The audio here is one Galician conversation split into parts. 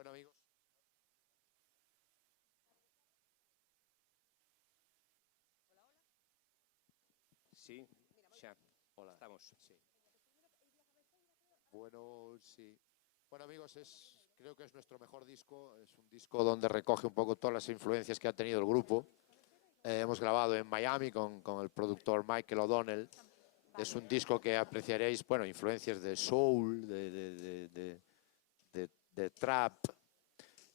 Bueno, amigos. Sí, xa. Hola. Estamos. Sí. Bueno, sí. Bueno, amigos, creo que es nuestro mejor disco. Es un disco donde recoge un poco todas las influencias que ha tenido el grupo. Hemos grabado en Miami con el productor Michael O'Donnell. Es un disco que apreciaréis, bueno, influencias de soul, de trap.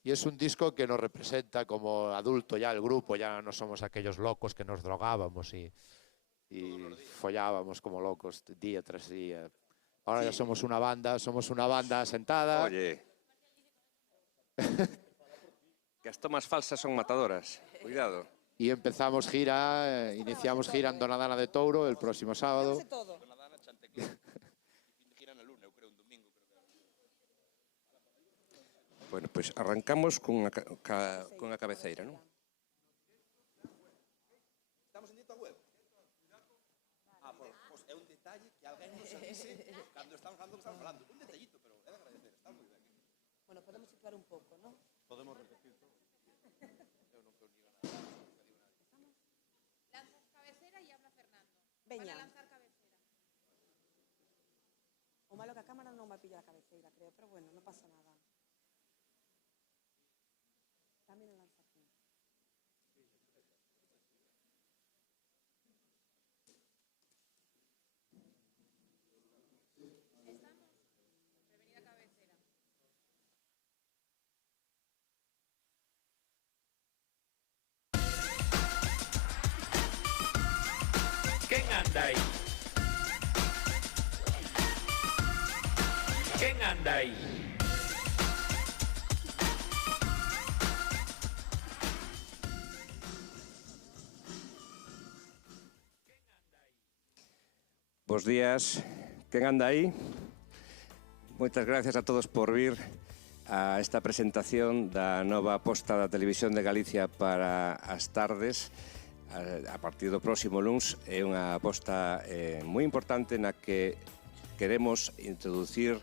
Y es un disco que nos representa como adulto ya el grupo. Ya no somos aquellos locos que nos drogábamos y follábamos como locos día tras día. Ahora ya somos una banda sentada. Oye. Que as tomas falsas son matadoras. Cuidado. Y empezamos iniciamos gira en Donadana de Touro el próximo sábado. Bueno, pois arrancamos cunha cabeceira, non? Estamos en directo a web. Pois é un detalle que alguén nos avise cando estamos falando que estamos falando. Un detallito, pero é de agradecer, está moi ben. Bueno, podemos situar un pouco, non? Podemos repetir todo. Lanzas cabecera y habla Fernando. Veña. Van a lanzar cabecera. O malo que a cámara non me pilla a cabeceira, creo, pero bueno, non pasa nada. Tamén a lanzar tú. ¿Estamos? Prevenida cabecera. ¿Quién anda ahí? ¿Quién anda ahí? Bos días. Quen anda aí? Moitas gracias a todos por vir a esta presentación da nova aposta da Televisión de Galicia para as tardes. A partir do próximo luns é unha aposta moi importante na que queremos introducir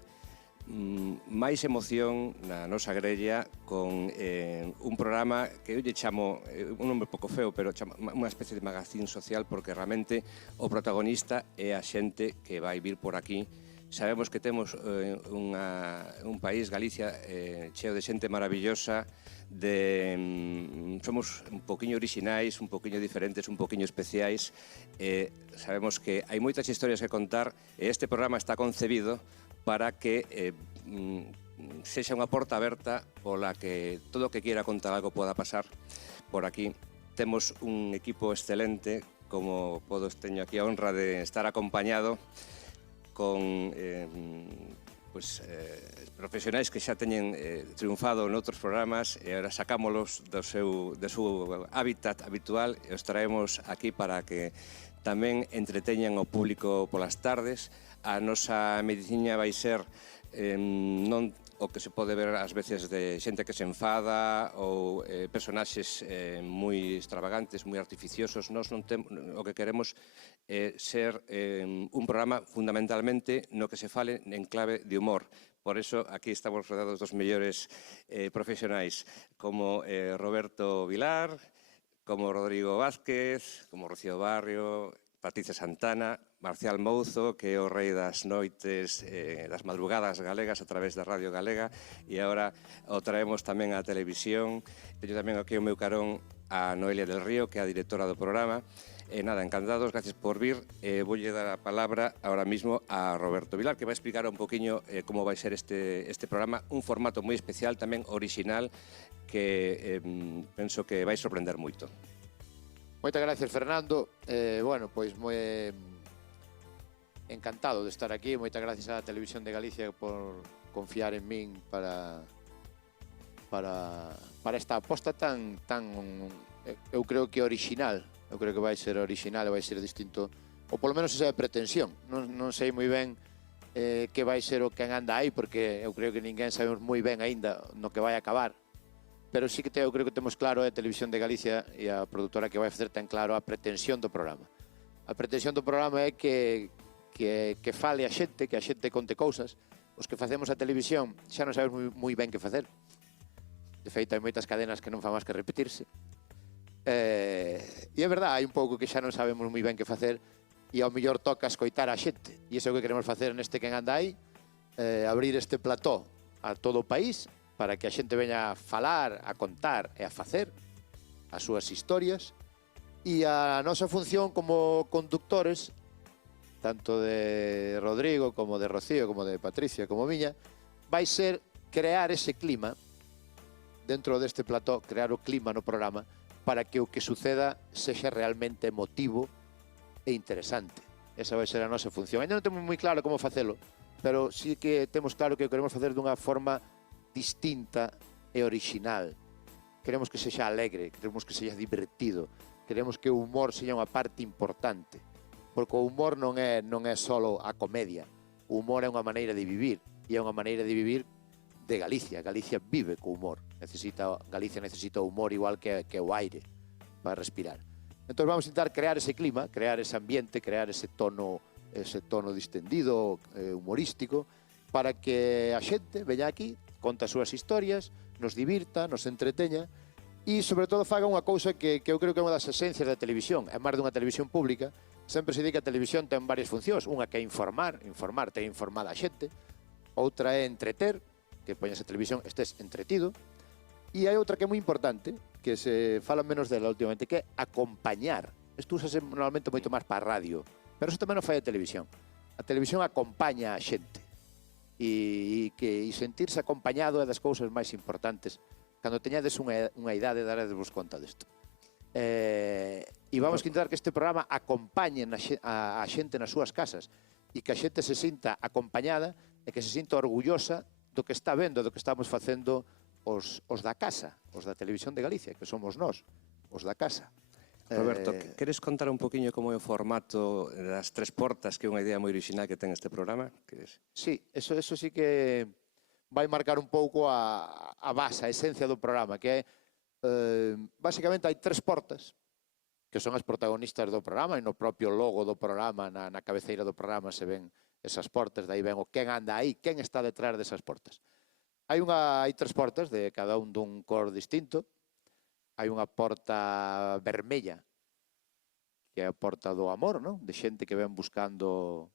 máis emoción na nosa grella con un programa que eu lle chamo, un nome pouco feo, pero unha especie de magazín social, porque realmente o protagonista é a xente que vai vir por aquí. Sabemos que temos un país, Galicia, cheo de xente maravillosa, somos un poquinho orixinais, un poquinho diferentes, un poquinho especiais. Sabemos que hai moitas historias que contar e este programa está concebido para que sexa unha porta aberta pola que todo o que quiera contar algo poda pasar por aquí. Temos un equipo excelente, como teño aquí a honra de estar acompañado con profesionais que xa teñen triunfado en outros programas e agora sacámolos do seu hábitat habitual e os traemos aquí para que tamén entreteñan o público polas tardes. A nosa medicina vai ser non o que se pode ver ás veces de xente que se enfada ou personaxes moi extravagantes, moi artificiosos. Nós o que queremos ser un programa fundamentalmente no que se fale en clave de humor. Por eso aquí estamos rodeados dos mellores profesionais como Roberto Vilar, como Rodrigo Vázquez, como Rocío Barrio, Patricia Santana, Marcial Mouzo, que é o rei das noites, das madrugadas galegas a través da Radio Galega, e agora o traemos tamén á televisión. Teño tamén aquí o meu carón a Noelia del Río, que é a directora do programa. Nada, encantados, gracias por vir. Voulle dar a palabra ahora mismo a Roberto Vilar, que vai explicar un poquinho como vai ser este programa, un formato moi especial, tamén original, que penso que vai sorprender moito. Moitas gracias, Fernando. Bueno, pois moi encantado de estar aquí. Moitas gracias á Televisión de Galicia por confiar en min para esta aposta tan eu creo que original. Eu creo que vai ser original e vai ser distinto, ou polo menos esa é a pretensión. Non sei moi ben que vai ser o que anda aí, porque eu creo que ninguén sabemos moi ben aínda no que vai acabar. Pero sí que eu creo que temos claro a Televisión de Galicia e a produtora que vai facer ten claro a pretensión do programa. A pretensión do programa é que fale a xente, que a xente conte cousas. Os que facemos a televisión xa non sabemos moi ben que facer. De feito, hai moitas cadenas que non fan máis que repetirse. E é verdade, hai un pouco que xa non sabemos moi ben que facer e ao mellor toca escoitar a xente. E iso é o que queremos facer neste Quen Anda Aí, abrir este plató a todo o país para que a xente veña a falar, a contar e a facer as súas historias. E a nosa función como conductores, tanto de Rodrigo como de Rocío, como de Patricia, como miña, vai ser crear ese clima dentro deste plató, crear o clima no programa para que o que suceda sexa realmente emotivo e interesante. Esa vai ser a nosa función. Ainda non temos moi claro como facelo, pero sí que temos claro que o queremos facer dunha forma distinta e original. Queremos que sexa alegre, queremos que sexa divertido, queremos que o humor sexa unha parte importante, porque o humor non é solo a comedia. O humor é unha maneira de vivir, e é unha maneira de vivir de Galicia. Galicia vive co humor. Galicia necesita o humor igual que o aire para respirar. Entón vamos a intentar crear ese clima, crear ese ambiente, crear ese tono distendido, humorístico, para que a xente veña aquí, conta as súas historias, nos divirta, nos entreteña e, sobre todo, faga unha cousa que eu creo que é unha das esencias da televisión. É máis dunha televisión pública. Sempre se di que a televisión ten varias funcións. Unha que é informar ten informada a xente. Outra é entreter, que poñas a televisión, estés entretido. E hai outra que é moi importante, que se fala menos dela últimamente, que é acompañar. Isto usase normalmente moito máis para a radio, pero iso tamén non fai a televisión. A televisión acompaña a xente. E sentirse acompañado é das cousas máis importantes. Cando teñades unha idade, daredevos conta disto. E vamos a intentar que este programa acompañe a xente nas súas casas e que a xente se sinta acompañada e que se sinta orgullosa do que está vendo, do que estamos facendo os da casa, os da Televisión de Galicia, que somos nós, os da casa. Roberto, queres contar un poquinho como é o formato das tres portas, que é unha idea moi original que ten este programa? Sí, eso sí que vai marcar un pouco a base, a esencia do programa, que é, basicamente, hai tres portas, que son as protagonistas do programa, e no propio logo do programa, na cabeceira do programa, se ven esas portas, dai ven o quen anda aí, quen está detrás desas portas. Hai tres portas, de cada un dun cor distinto. Hai unha porta vermella, que é a porta do amor, non? De xente que ven buscando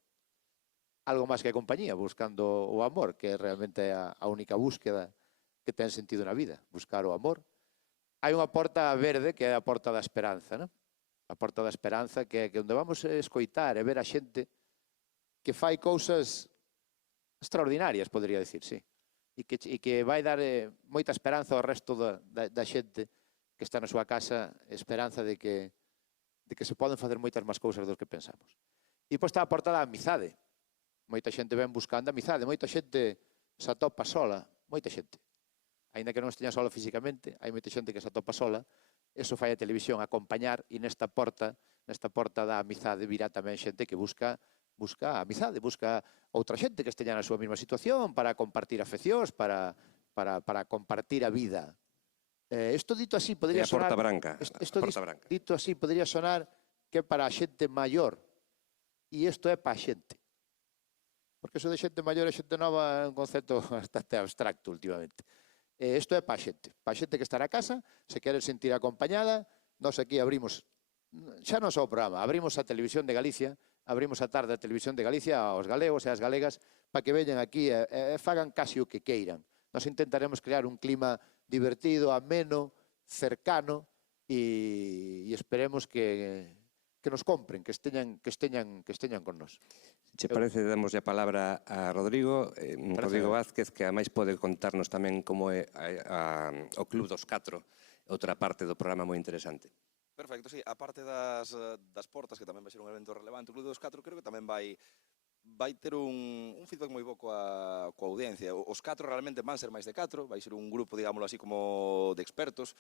algo máis que a compañía, buscando o amor, que realmente é a única búsqueda que ten sentido na vida, buscar o amor. Hai unha porta verde, que é a porta da esperanza, non? A porta da esperanza, que é onde vamos escoitar e ver a xente que fai cousas extraordinarias, podría dicir, sí. E que vai dar moita esperanza ao resto da xente que está na súa casa, esperanza de que se poden facer moitas máis cousas do que pensamos. E depois está a porta da amizade. Moita xente ven buscando amizade, moita xente se atopa sola, moita xente. Aínda que non esteña sola físicamente, hai moita xente que se atopa sola. Eso fai a televisión, acompañar, e nesta porta da amizade virá tamén xente que busca amizade, busca outra xente que esteña na súa mesma situación para compartir afeccións, para compartir a vida. Isto dito así podría sonar... É a porta branca. Dito así podría sonar que é para a xente maior, e isto é para a xente. Porque iso de xente maior e xente nova é un concepto bastante abstracto últimamente. Isto é para a xente que está na casa, se quere sentir acompañada. Nós aquí abrimos, xa non só o programa, abrimos a Televisión de Galicia, abrimos a tarde a Televisión de Galicia aos galegos e ás galegas para que veñan aquí e fagan casi o que queiran. Nós intentaremos crear un clima divertido, ameno, cercano e esperemos que nos compren, que esteñan con nós. Se parece, damos a palabra a Rodrigo, Rodrigo Vázquez, que ademais pode contarnos tamén como é o Club dos Catro, outra parte do programa moi interesante. Perfecto, sí. A parte das portas, que tamén vai ser un evento relevante, o Club dos Catro creo que tamén vai ter un feedback moi bo coa audiencia. Os catro realmente van ser máis de catro, vai ser un grupo, digámoslo así, como de expertos,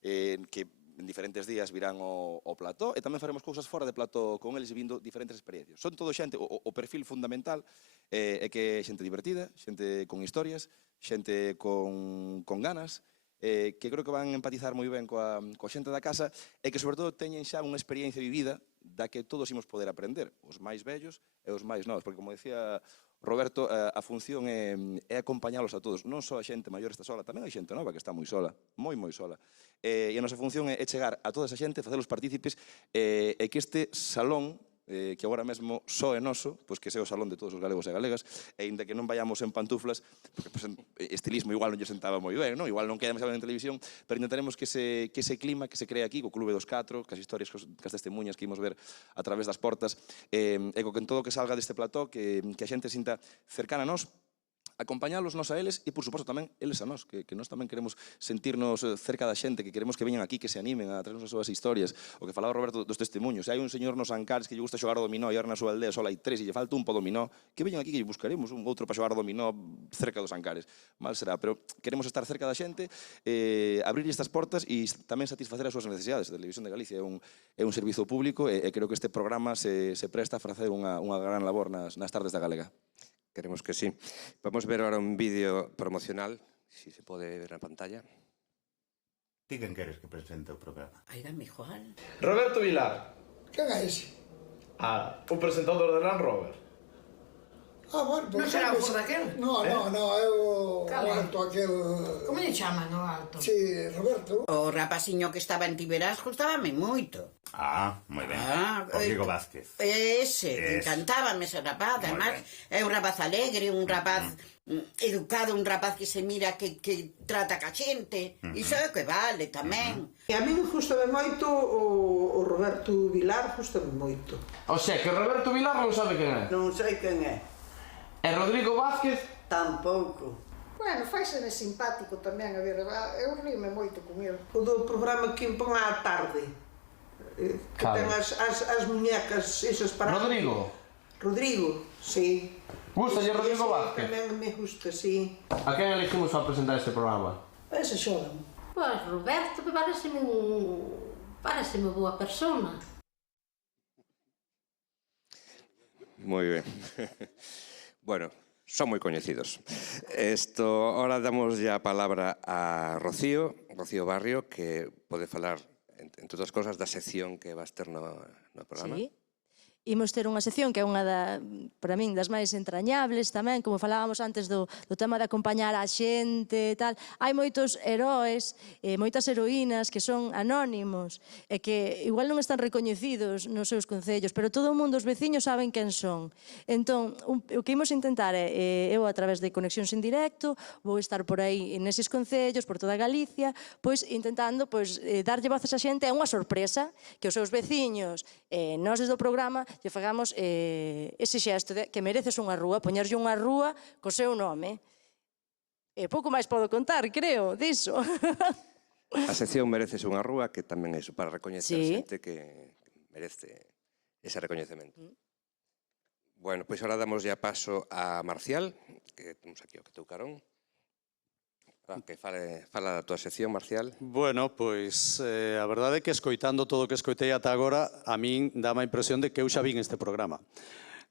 que en diferentes días virán ao plató, e tamén faremos cousas fora de plató con eles e vindo diferentes experiencias. Son todo xente, o perfil fundamental é que é xente divertida, xente con historias, xente con ganas, que creo que van empatizar moi ben coa xente da casa e que, sobre todo, teñen xa unha experiencia vivida da que todos imos poder aprender, os máis vellos e os máis novos, porque, como decía Roberto, a función é acompañalos a todos. Non só a xente maior está sola, tamén hai xente nova que está moi sola, moi sola. E a nosa función é chegar a toda esa xente, facelos partícipes, e que este salón, que agora mesmo só é noso, pois que sea o salón de todos os galegos e galegas, e ainda que non vayamos en pantuflas, porque pois, estilismo igual non lle sentaba moi ben, non? Igual non queda demasiado en televisión, pero intentaremos que ese clima que se crea aquí, co Clube dos Catro, que as historias, que as testemunhas que imos ver a través das portas, e co que en todo que salga deste plató, que a xente sinta cercana a nós, acompañalos nos a eles e, por suposto, tamén eles a nós, que nós tamén queremos sentirnos cerca da xente, que queremos que veñan aquí, que se animen a traernos as súas historias. O que falaba Roberto dos testemunhos. Se hai un señor nos Ancares que lle gusta xogar ao dominó e ahora na súa aldea só hai 3 e lle falta un po dominó, que veñan aquí que lle buscaremos un outro para xogar ao dominó cerca dos Ancares. Mal será, pero queremos estar cerca da xente, abrir estas portas e tamén satisfacer as súas necesidades. A Televisión de Galicia é un servizo público e creo que este programa se presta a facer unha gran labor nas tardes da Galega. Queremos que sí. Vamos ver ahora un vídeo promocional, si se pode ver na pantalla. Ti quen queres que presente o programa? Ai, dame igual. Roberto Vilar. Quen é ese? O presentador de Land Rover. Bueno, Non será o for daquel? No, é o alto aquel... Como lle chaman o alto? Sí, Roberto. O rapaciño que estaba en Tiberás gustábame moito. Moi ben. Rodrigo Vázquez. Ese, encantábame ese rapaz. Además, é un rapaz alegre, un rapaz educado, un rapaz que se mira que trata ca xente. Iso é o que vale tamén. E a min gustame moito o Roberto Vilar, gustame moito. O sea, que Roberto Vilar non sabe quen é. Non sei quen é. E Rodrigo Vázquez? Tampouco. Bueno, faiseme simpático tamén, a ver, eu ríome moito con ele. O do programa que impón á tarde. Que ten as muñecas esas para... Rodrigo? Rodrigo, sí. Gustalle Rodrigo Vázquez? Tamén me gusta, sí. A quen elegimos para presentar este programa? Ese xoran. Pois Roberto pareceme boa persona. Moi ben. Bueno, son moi coñecidos. Ahora damos ya a palabra a Rocío Barrio, que pode falar, entre outras cosas, da sección que vas ter no programa. Sí. Imos ter unha sección que é unha para min, das máis entrañables tamén, como falábamos antes do tema de acompañar a xente e tal. Hai moitos heróis, moitas heroínas que son anónimos e que igual non están recoñecidos nos seus concellos, pero todo o mundo, os veciños, saben quen son. Entón, o que imos intentar é, eu a través de conexións en directo, vou estar por aí neses concellos, por toda Galicia, pois intentando darlle voces a xente. É unha sorpresa que os seus veciños, nós desde o programa, lle fagamos ese xesto de que mereces unha rúa, poñerlle unha rúa co seu nome. Pouco máis podo contar, creo, diso. A sección Mereces unha rúa, que tamén é iso, para recoñecer a xente que merece ese recoñecemento. Bueno, pois agora damos ya paso a Marcial, que temos aquí o que teu carón. Que fala da tua sección, Marcial. Bueno, pois a verdade é que escoitando todo o que escoitei ata agora, a min dá a impresión de que eu xa vin este programa.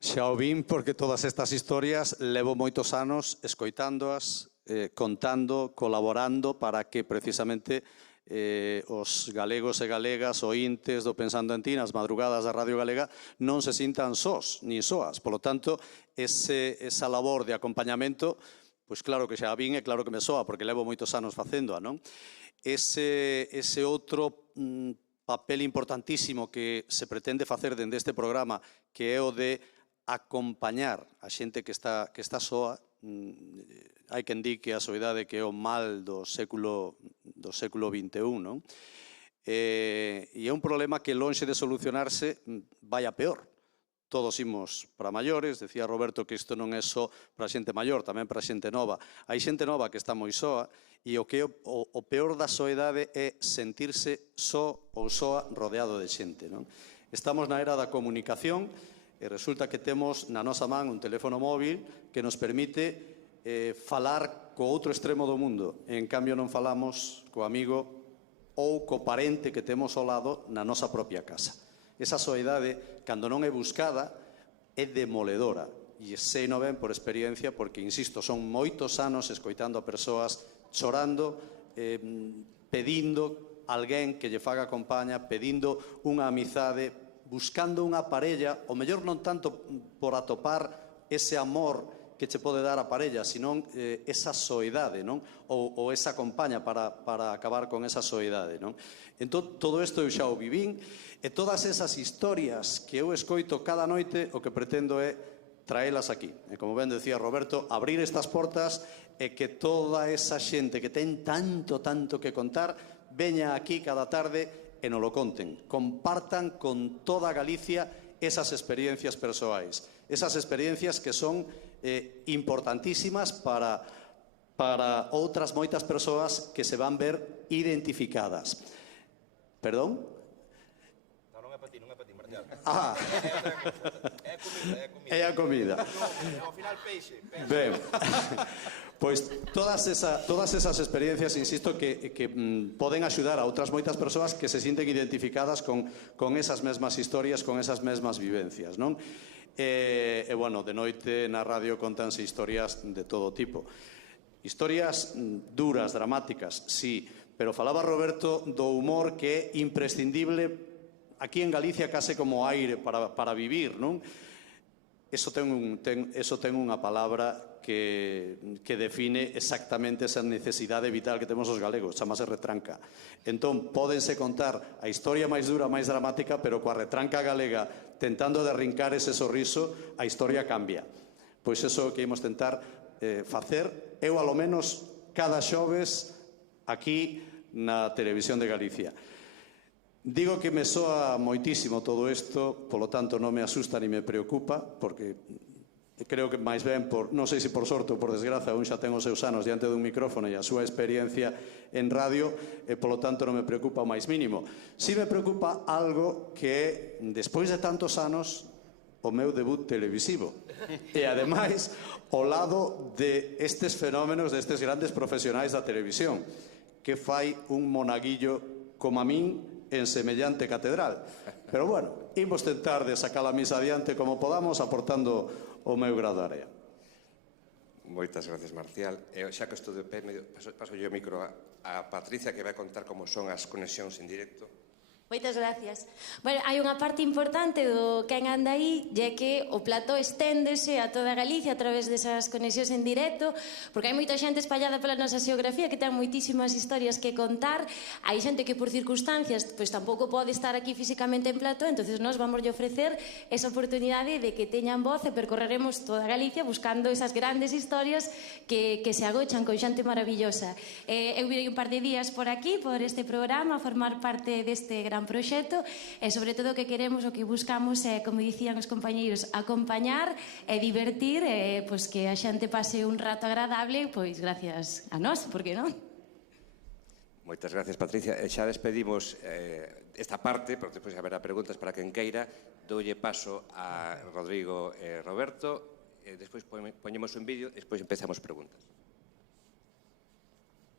Xa o vin porque todas estas historias levo moitos anos escoitándoas, contando, colaborando para que precisamente os galegos e galegas, ointes do Pensando en Ti, nas madrugadas da Radio Galega, non se sintan sós, nin soas. Por lo tanto, esa labor de acompañamento, pois claro que xa a vin e claro que me soa, porque levo moitos anos facéndoa, non? Ese outro papel importantísimo que se pretende facer dende este programa, que é o de acompañar a xente que está soa. Hai quen di que a soidade que é o mal do século XXI, non? E é un problema que lonxe de solucionarse vai a peor. Todos imos para maiores, decía Roberto que isto non é só para xente maior, tamén para xente nova. Hai xente nova que está moi soa e o peor da soidade é sentirse só ou soa rodeado de xente, non? Estamos na era da comunicación e resulta que temos na nosa man un teléfono móvil que nos permite falar co outro extremo do mundo. En cambio non falamos co amigo ou co parente que temos ao lado na nosa propia casa. Esa soidade, cando non é buscada, é demoledora. E sei non ben por experiencia, porque, insisto, son moitos anos escoitando a persoas chorando, pedindo alguén que lle faga compaña, pedindo unha amizade, buscando unha parella, o mellor non tanto por atopar ese amor que che pode dar a parella, senón esa soidade, non? Ou esa compaña para acabar con esa soidade, non? Entón, todo isto eu xa o vivín, e todas esas historias que eu escoito cada noite, o que pretendo é traelas aquí. E como ben decía Roberto, abrir estas portas e que toda esa xente que ten tanto que contar veña aquí cada tarde e non lo conten. Compartan con toda Galicia esas experiencias persoais, esas experiencias que son importantísimas para outras moitas persoas que se van ver identificadas. Perdón? Non é para ti, Marcial. Ah, é a comida. Ao final, peixe. Ben, pois todas esas experiencias, insisto, que poden axudar a outras moitas persoas que se sinten identificadas con esas mesmas historias, con esas mesmas vivencias, non? E, bueno, de noite na radio contanse historias de todo tipo. Historias duras, dramáticas, sí, pero falaba Roberto do humor que é imprescindible aquí en Galicia case como aire para vivir, non? Eso ten unha palabra que define exactamente esa necesidade vital que temos os galegos, chamase retranca. Entón, pódense contar a historia máis dura, máis dramática, pero coa retranca galega tentando de arrincar ese sorriso, a historia cambia. Pois eso que imos tentar facer, eu alo menos cada xoves aquí na Televisión de Galicia. Digo que me soa moitísimo todo isto, polo tanto non me asusta ni me preocupa, porque creo que máis ben, non sei se por sorte ou por desgraza, un xa ten os seus anos diante dun micrófono e a súa experiencia en radio, e polo tanto non me preocupa o máis mínimo. Si me preocupa algo que é, despois de tantos anos, o meu debut televisivo. E, ademais, ao lado de estes fenómenos, destes grandes profesionais da televisión, que fai un monaguillo como a min en semellante catedral. Pero, bueno, imos tentar de sacar a misa adiante como podamos, aportando o meu grado de area. Moitas gracias, Marcial. Xa que estou de pé, paso yo o micro a Patricia, que vai contar como son as conexións en directo. Moitas gracias. Bueno, hai unha parte importante do Quen anda aí, e que o plató esténdese a toda Galicia a través desas conexións en directo, porque hai moita xente espallada pola nosa xeografía que ten moitísimas historias que contar. Hai xente que por circunstancias pois tampouco pode estar aquí físicamente en plató, entonces nós vamos a ofrecer esa oportunidade de que teñan voz e percorreremos toda Galicia buscando esas grandes historias que se agochan con xente maravillosa. Eu virei un par de días por aquí, por este programa, a formar parte deste gran proxecto, e sobre todo o que queremos, o que buscamos é, como dicían os compañeiros, acompañar e divertir, pois que a xente pase un rato agradable, pois gracias a nós, por que non? Moitas gracias, Patricia. Xa despedimos esta parte, porque despois haberá preguntas para quen queira. Doulle paso a Rodrigo e Roberto, despois poñemos un vídeo, despois empezamos preguntas.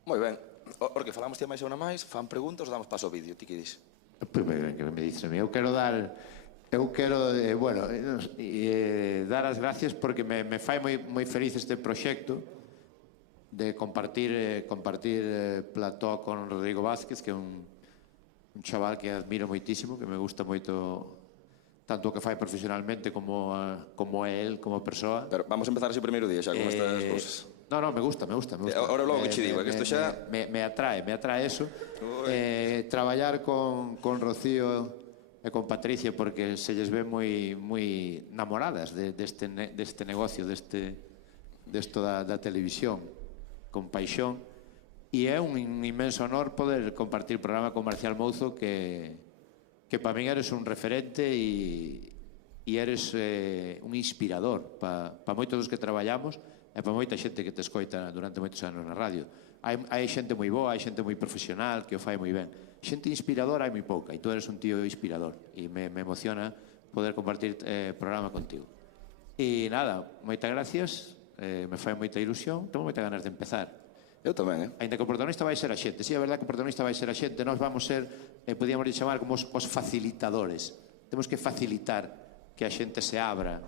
Moi ben. Porque falamos máis ou non máis, fan preguntas, damos paso ao vídeo. Ti que dis? Pois que me dices a mí. Eu quero dar as gracias porque me fai moi feliz este proxecto de compartir plató con Rodrigo Vázquez, que é un chaval que admiro moitísimo, que me gusta moito tanto o que fai profesionalmente como é el como persoa. Pero vamos a empezar así o primeiro día xa con estas cousas. No, me gusta. Ahora logo que che digo, que isto xa... Me atrae eso. Traballar con Rocío e con Patricia, porque se lles ve moi namoradas deste negocio, desto da televisión, con paixón. E é un inmenso honor poder compartir o programa con Marcial Mouzo, que para min eres un referente e eres un inspirador para moitos dos que traballamos, e para moita xente que te escoita durante moitos anos na radio. Hai xente moi boa, hai xente moi profesional que o fai moi ben. Xente inspiradora hai moi pouca, e tú eres un tío inspirador, e me emociona poder compartir programa contigo. E nada, moitas gracias, me fai moita ilusión, tengo moitas ganas de empezar. Eu tamén, Ainda que o protagonista vai ser a xente, sí, é verdad que o protagonista vai ser a xente, nós vamos ser, podíamos chamar como os facilitadores. Temos que facilitar que a xente se abra,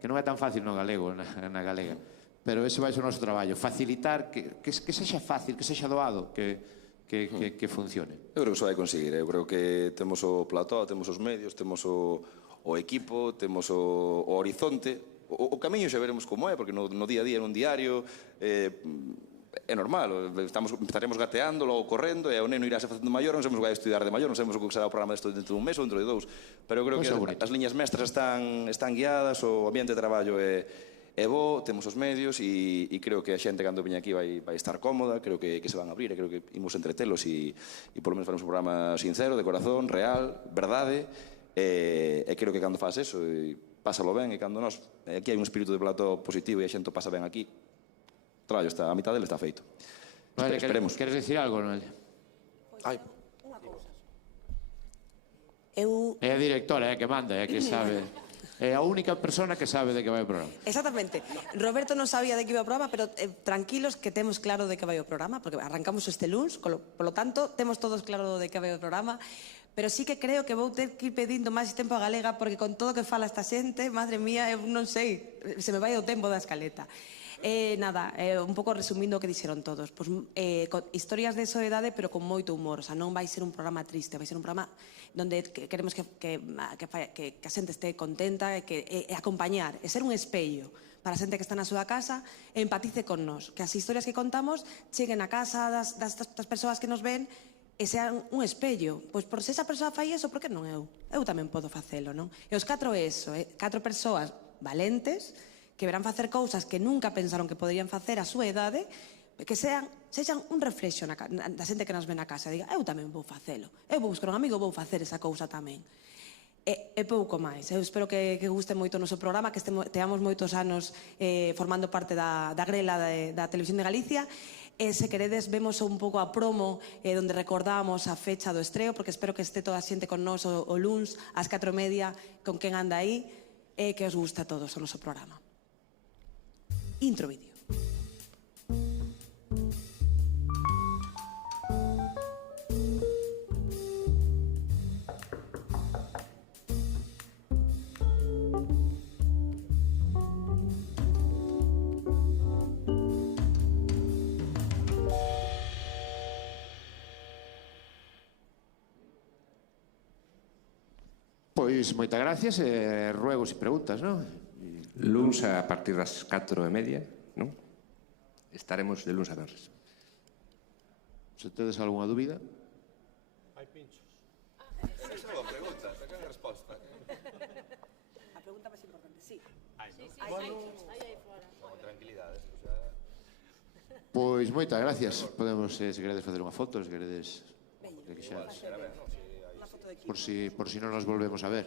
que non é tan fácil no galego, na galega, pero ese vai ser o noso traballo, facilitar que sexa fácil, que sexa doado, que funcione. Eu creo que se vai conseguir, eu creo que temos o plató, temos os medios, temos o equipo, temos o horizonte, O camiño xa veremos como é, porque no día a día, nun diario, é normal, empezaremos gateando, logo correndo, e o neno irá se facendo maior, non sabemos o que vai estudar de maior, non sabemos o que será o programa dentro de un mes ou dentro de 2, pero eu creo que as liñas mestras están guiadas, o ambiente de traballo é bo, temos os medios, e creo que a xente cando veña aquí vai estar cómoda, creo que se van a abrir, e creo que imos entretelos, e polo menos faremos un programa sincero, de corazón, real, verdade, e creo que cando faz eso, pásalo ben, e cando nos, aquí hai un espírito de plató positivo e a xente pasa ben aquí, o traballo está, a mitad dele está feito. Esperemos. Queres dicir algo, Noelia? É a directora, que manda, que sabe. É a única persona que sabe de que vai o programa. Exactamente. Roberto non sabía de que iba o programa, pero tranquilos que temos claro de que vai o programa, porque arrancamos este luns, polo tanto, temos todos claro de que vai o programa, pero sí que creo que vou ter que ir pedindo máis tempo a galega, porque con todo o que fala esta xente, madre mía, eu non sei, se me vai o tempo da escaleta. Nada, un pouco resumindo o que dixeron todos, historias de soledade pero con moito humor, o sea, non vai ser un programa triste, vai ser un programa donde queremos que a xente este contenta e acompañar, e ser un espello para a xente que está na súa casa e empatice con nós, que as historias que contamos cheguen a casa das persoas que nos ven e sean un espello. Pois por se esa persoa fai eso, por que non eu? Eu tamén podo facelo, non? E os 4 eso, 4 persoas valentes que verán facer cousas que nunca pensaron que poderían facer a súa idade, que sexan un reflexo da xente que nos ven na casa. Diga, eu tamén vou facelo. Eu vou buscar un amigo, vou facer esa cousa tamén. E pouco máis. Eu espero que guste moito o noso programa, que teamos moitos anos formando parte da grela da Televisión de Galicia. E se queredes, vemos un pouco a promo onde recordamos a fecha do estreo, porque espero que este toda a xente con nós o luns ás 4:30 con quen anda aí, e que os guste a todos o noso programa. Intro vídeo. Pois moitas gracias, ruegos e preguntas, non? Luns a partir das 4:30, non? Estaremos de luns a venres. Se tedes algunha dúbida? Hai pinchos. Esa é unha pregunta, saca a resposta. A pregunta máis importante, sí. Hai, non? Hai fora. Tranquilidade. Pois moitas gracias. Podemos, se queredes facer unha foto, se queredes... Por si non nos volvemos a ver.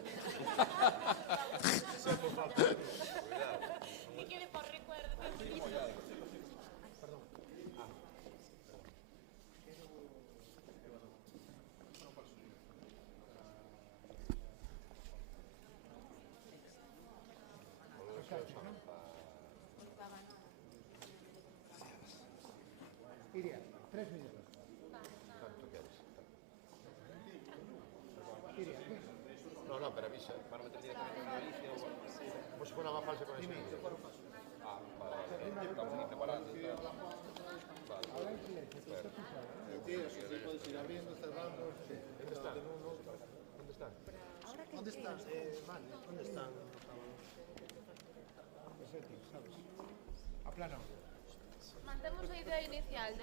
Iria, 3 minutos. ¿Cuánto quieres? Iria, ¿qué? No, pero avisa, para meter directamente en Galicia, como si fuera más falsa con eso. Ah, vale, estamos aquí preparando. Ahora en silencio, sí, puedes ir abriendo, cerrando. ¿Dónde están? ¿Dónde están? ¿Dónde están? Vale, ¿dónde están? ¿Sabes? Aplano. Mantemos a idea inicial de